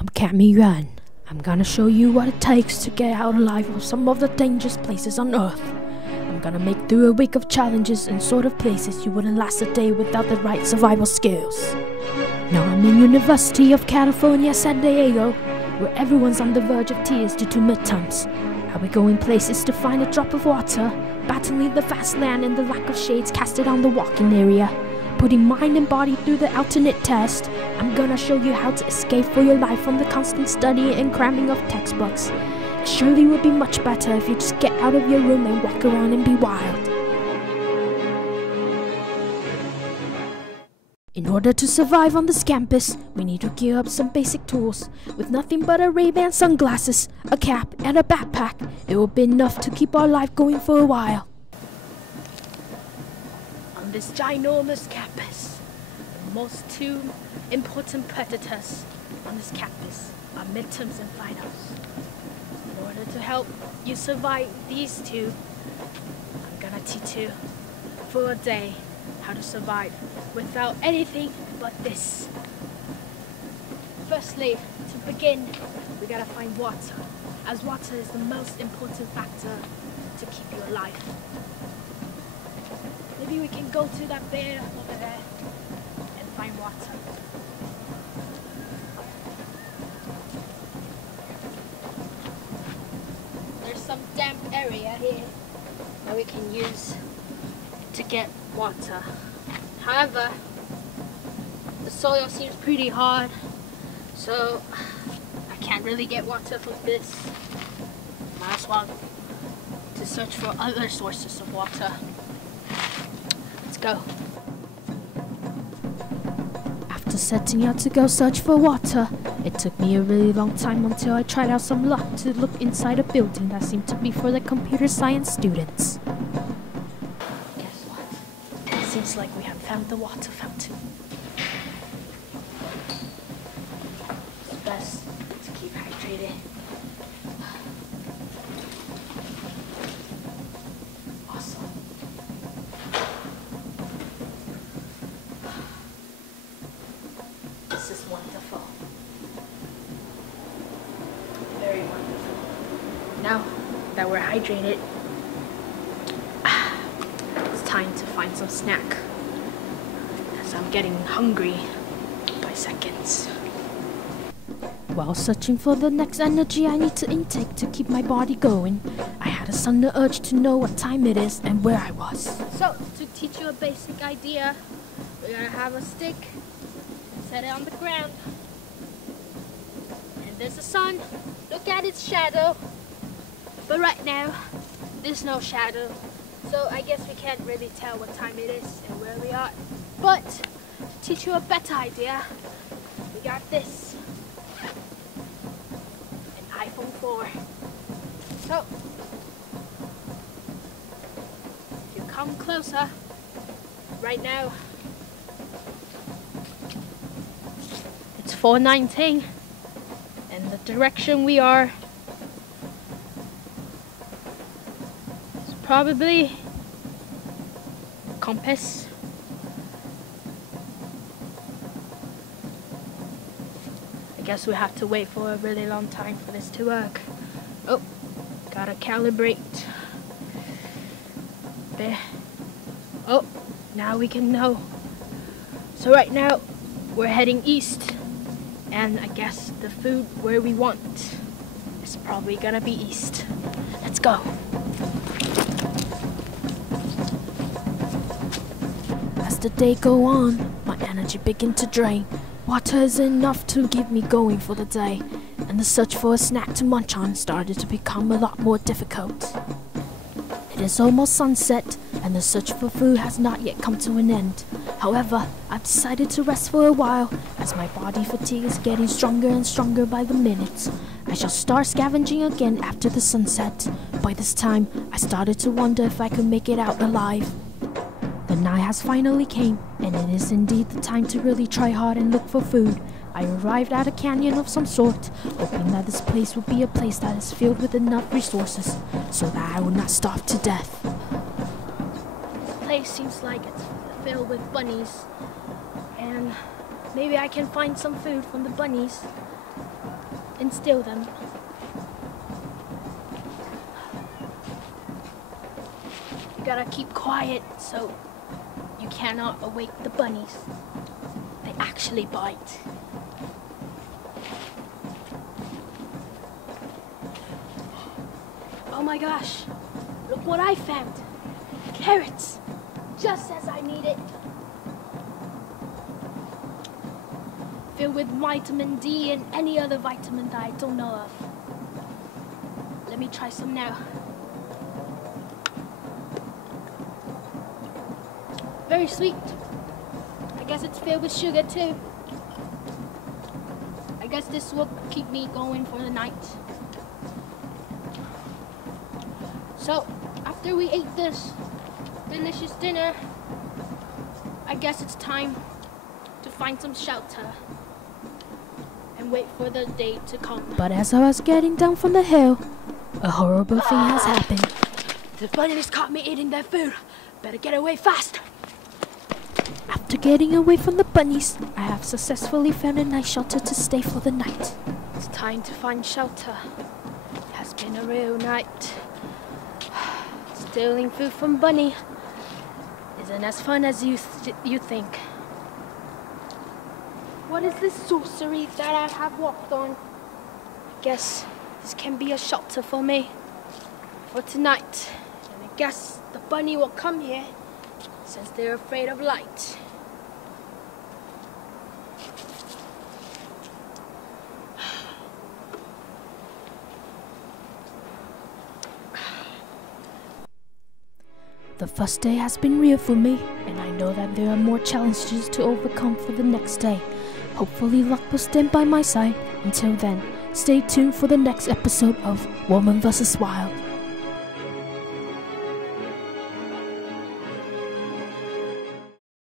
I'm Cammy Yuan. I'm gonna show you what it takes to get out alive of some of the dangerous places on Earth. I'm gonna make through a week of challenges and sort of places you wouldn't last a day without the right survival skills. Now I'm in University of California, San Diego, where everyone's on the verge of tears due to midterms. I'll be going places to find a drop of water, battling the vast land and the lack of shades casted on the walking area. Putting mind and body through the alternate test, I'm gonna show you how to escape for your life from the constant studying and cramming of textbooks. It surely would be much better if you just get out of your room and walk around and be wild. In order to survive on this campus, we need to gear up some basic tools. With nothing but a Ray-Ban sunglasses, a cap, and a backpack, it will be enough to keep our life going for a while. On this ginormous campus, the most two important predators on this campus are midterms and finals. In order to help you survive these two, I'm gonna teach you for a day how to survive without anything but this. Firstly, to begin, we gotta find water, as water is the most important factor to keep you alive. Maybe we can go to that bear over there and find water. There's some damp area here that we can use to get water. However, the soil seems pretty hard, so I can't really get water from this. Might as well to search for other sources of water. Let's go. After setting out to go search for water, it took me a really long time until I tried out some luck to look inside a building that seemed to be for the computer science students. Guess what? It seems like we have found the water fountain. It's best to keep hydrated. Awesome. This is wonderful. Very wonderful. Now that we're hydrated, it's time to find some snack, as I'm getting hungry by seconds. While searching for the next energy I need to intake to keep my body going, I had a sudden urge to know what time it is and where I was. So, to teach you a basic idea, we're gonna have a stick, set it on the ground, and there's the sun. Look at its shadow. But right now, there's no shadow, so I guess we can't really tell what time it is and where we are. But, to teach you a better idea, we got this. An iPhone 4. So, if you come closer, right now, it's 4:19, and the direction we are is probably compass. I guess we have to wait for a really long time for this to work. Oh, gotta calibrate. There. Oh, now we can know. So right now, we're heading east, and I guess the food where we want is probably gonna be east. Let's go. As the day go on, my energy begin to drain. Water is enough to keep me going for the day, and the search for a snack to munch on started to become a lot more difficult. It is almost sunset, and the search for food has not yet come to an end. However, I've decided to rest for a while, as my body fatigue is getting stronger and stronger by the minute. I shall start scavenging again after the sunset. By this time, I started to wonder if I could make it out alive. The night has finally came, and it is indeed the time to really try hard and look for food. I arrived at a canyon of some sort, hoping that this place would be a place that is filled with enough resources, so that I would not starve to death. This place seems like it's filled with bunnies, and maybe I can find some food from the bunnies. instill them. You gotta keep quiet so you cannot awake the bunnies. They actually bite. Oh my gosh, look what I found. Carrots, just as I need it. Filled with vitamin D and any other vitamin that I don't know of. Let me try some now. Very sweet. I guess it's filled with sugar too. I guess this will keep me going for the night. So, after we ate this delicious dinner, I guess it's time to find some shelter and wait for the day to come. But as I was getting down from the hill, a horrible thing has happened. The bunnies caught me eating their food. Better get away fast. After getting away from the bunnies, I have successfully found a nice shelter to stay for the night. It's time to find shelter. It has been a real night. Stealing food from Bunny isn't as fun as you think. What is this sorcery that I have walked on? I guess this can be a shelter for me for tonight. And I guess the bunny will come here since they're afraid of light. The first day has been real for me, and I know that there are more challenges to overcome for the next day. Hopefully luck will stand by my side. Until then, stay tuned for the next episode of Woman vs. Wild.